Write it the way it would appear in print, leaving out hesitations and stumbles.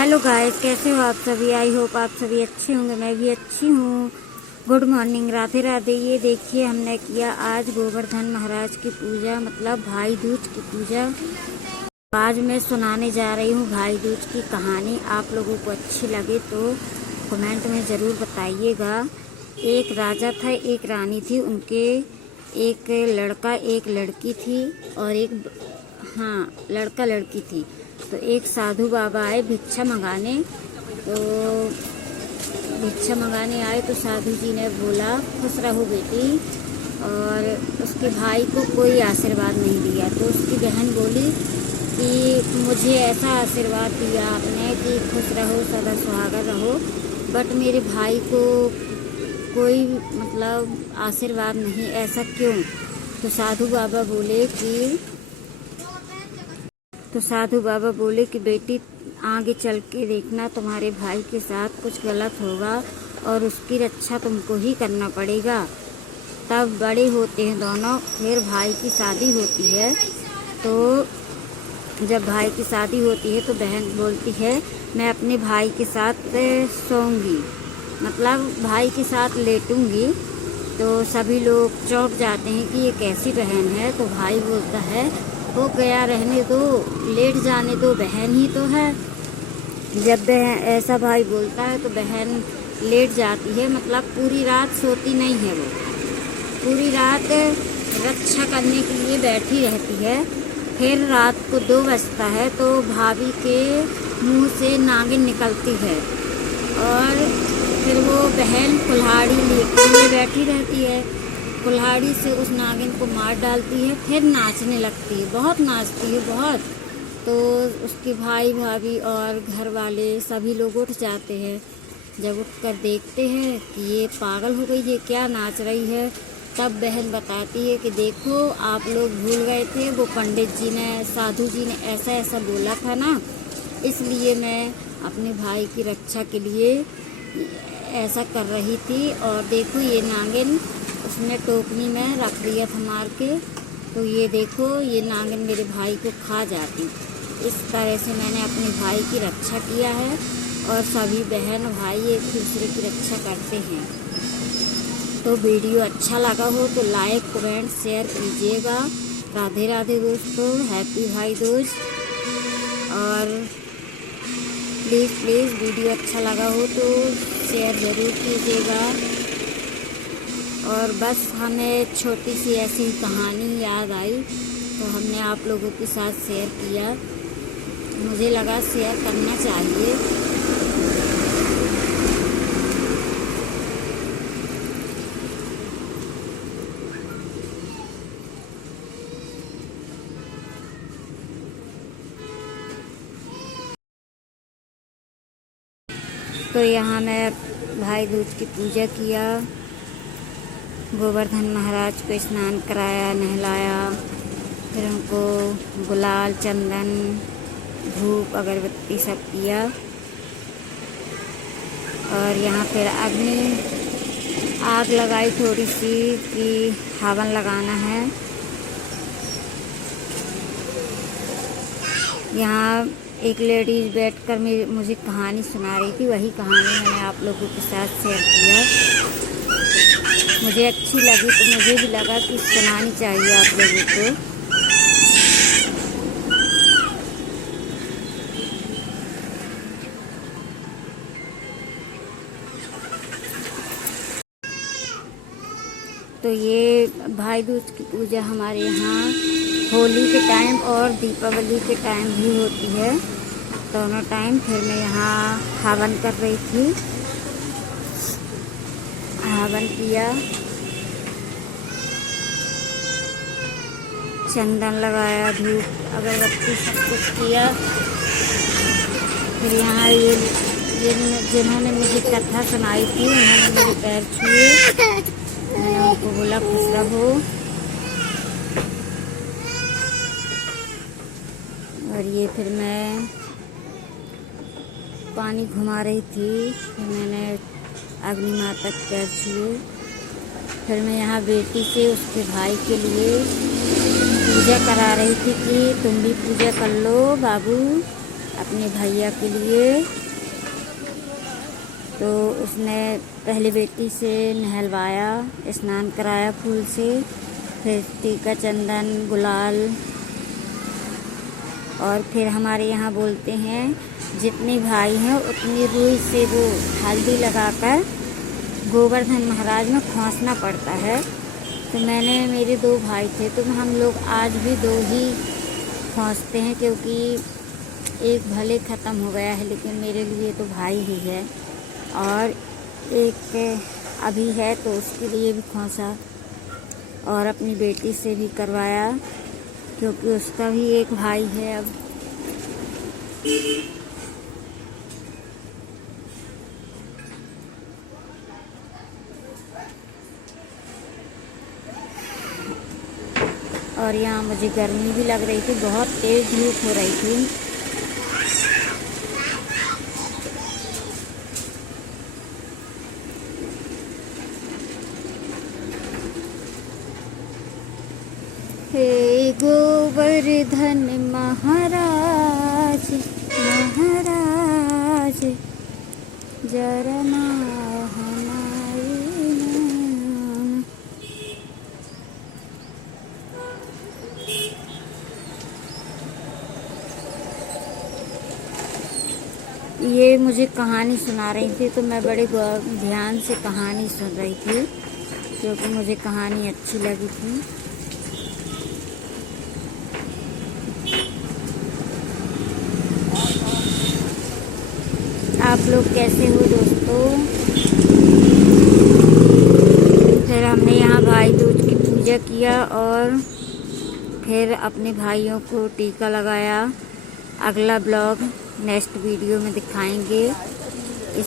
Hello guys, कैसे हो आप सभी। आई होप आप सभी अच्छे होंगे। मैं भी अच्छी हूँ। Good morning, Radhe Radhe. ये देखिए, हमने किया आज गोवर्धन महाराज की पूजा, मतलब भाई दूज की पूजा। आज मैं सुनाने जा रही हूँ भाई दूज की कहानी। आप लोगों को अच्छी लगे तो कमेंट में ज़रूर बताइएगा। एक राजा था, एक रानी थी, उनके एक लड़का एक लड़की थी और लड़का लड़की थी। तो एक साधु बाबा आए भिक्षा मंगाने। तो भिक्षा मंगाने आए तो साधु जी ने बोला, खुश रहो बेटी। और उसके भाई को कोई आशीर्वाद नहीं दिया। तो उसकी बहन बोली कि मुझे ऐसा आशीर्वाद दिया आपने कि खुश रहो, सदा सुहागा रहो, बट मेरे भाई को कोई मतलब आशीर्वाद नहीं, ऐसा क्यों। तो साधु बाबा बोले कि बेटी, आगे चल के देखना, तुम्हारे भाई के साथ कुछ गलत होगा और उसकी रक्षा तुमको ही करना पड़ेगा। तब बड़े होते हैं दोनों, फिर भाई की शादी होती है। तो जब भाई की शादी होती है तो बहन बोलती है, मैं अपने भाई के साथ सोऊंगी, मतलब भाई के साथ लेटूंगी। तो सभी लोग चौंक जाते हैं कि ये कैसी बहन है। तो भाई बोलता है, हो गया, रहने दो, लेट जाने दो, बहन ही तो है। जब ऐसा भाई बोलता है तो बहन लेट जाती है, मतलब पूरी रात सोती नहीं है। वो पूरी रात रक्षा करने के लिए बैठी रहती है। फिर रात को 2 बजता है तो भाभी के मुंह से नागिन निकलती है और फिर वो बहन कुल्हाड़ी लिए बैठी रहती है। कुल्हाड़ी से उस नागिन को मार डालती है, फिर नाचने लगती है, बहुत नाचती है, बहुत। तो उसके भाई भाभी और घर वाले सभी लोग उठ जाते हैं। जब उठकर देखते हैं कि ये पागल हो गई है, क्या नाच रही है। तब बहन बताती है कि देखो, आप लोग भूल गए थे, वो पंडित जी ने, साधु जी ने ऐसा ऐसा बोला था ना, इसलिए मैं अपने भाई की रक्षा के लिए ऐसा कर रही थी। और देखो, ये नागिन उसने टोकनी में रख दिया था मार के, तो ये देखो, ये नागिन मेरे भाई को खा जाती। इस तरह से मैंने अपने भाई की रक्षा किया है और सभी बहन भाई एक दूसरे की रक्षा करते हैं। तो वीडियो अच्छा लगा हो तो लाइक कमेंट शेयर कीजिएगा। राधे राधे दोस्तों, हैप्पी भाई दूज। और प्लीज़ वीडियो अच्छा लगा हो तो शेयर ज़रूर कीजिएगा। और बस हमें छोटी सी ऐसी कहानी याद आई तो हमने आप लोगों के साथ शेयर किया। मुझे लगा शेयर करना चाहिए। तो यहाँ मैं भाई दूज की पूजा किया, गोवर्धन महाराज को स्नान कराया, नहलाया, फिर उनको गुलाल, चंदन, धूप, अगरबत्ती सब किया। और यहाँ फिर आग लगाई थोड़ी सी कि हवन लगाना है। यहाँ एक लेडीज बैठकर मुझे कहानी सुना रही थी, वही कहानी मैंने आप लोगों के साथ शेयर किया। मुझे अच्छी लगी तो मुझे भी लगा कि सुनानी चाहिए आप लोगों को। तो ये भाई दूज की पूजा हमारे यहाँ होली के टाइम और दीपावली के टाइम भी होती है, दोनों टाइम। फिर मैं यहाँ हवन कर रही थी, हवन किया, चंदन लगाया, धूप, अगरबत्ती सब कुछ किया। फिर यहाँ ये जिन्होंने मुझे कथा सुनाई थी उन्होंने मेरे पैर छुए, मैंने उनको बोला खुश रहो। और ये फिर मैं पानी घुमा रही थी, फिर मैंने अग्नि माता के पैर छुए। फिर मैं यहाँ बेटी से उसके भाई के लिए पूजा करा रही थी कि तुम भी पूजा कर लो बाबू, अपने भैया के लिए। तो उसने पहले बेटी से नहलवाया, स्नान कराया फूल से, फिर टीका चंदन गुलाल, और फिर हमारे यहाँ बोलते हैं जितने भाई हैं उतनी रुई से वो हल्दी लगाकर गोवर्धन महाराज में खोसना पड़ता है। तो मेरे 2 भाई थे तो हम लोग आज भी 2 ही खोसते हैं, क्योंकि एक भले ख़त्म हो गया है लेकिन मेरे लिए तो भाई ही है, और एक अभी है तो उसके लिए भी खोसा, और अपनी बेटी से भी करवाया क्योंकि उसका भी एक भाई है अब। और यहाँ मुझे गर्मी भी लग रही थी, बहुत तेज़ धूप हो रही थी। हे गोवर्धन महाराज महाराज, जरा ना हमारे नाम। ये मुझे कहानी सुना रही थी तो मैं बड़े ध्यान से कहानी सुन रही थी, क्योंकि मुझे कहानी अच्छी लगी थी। आप लोग कैसे हो दोस्तों? फिर हमने यहाँ भाई दूज की पूजा किया और फिर अपने भाइयों को टीका लगाया। अगला ब्लॉग नेक्स्ट वीडियो में दिखाएंगे।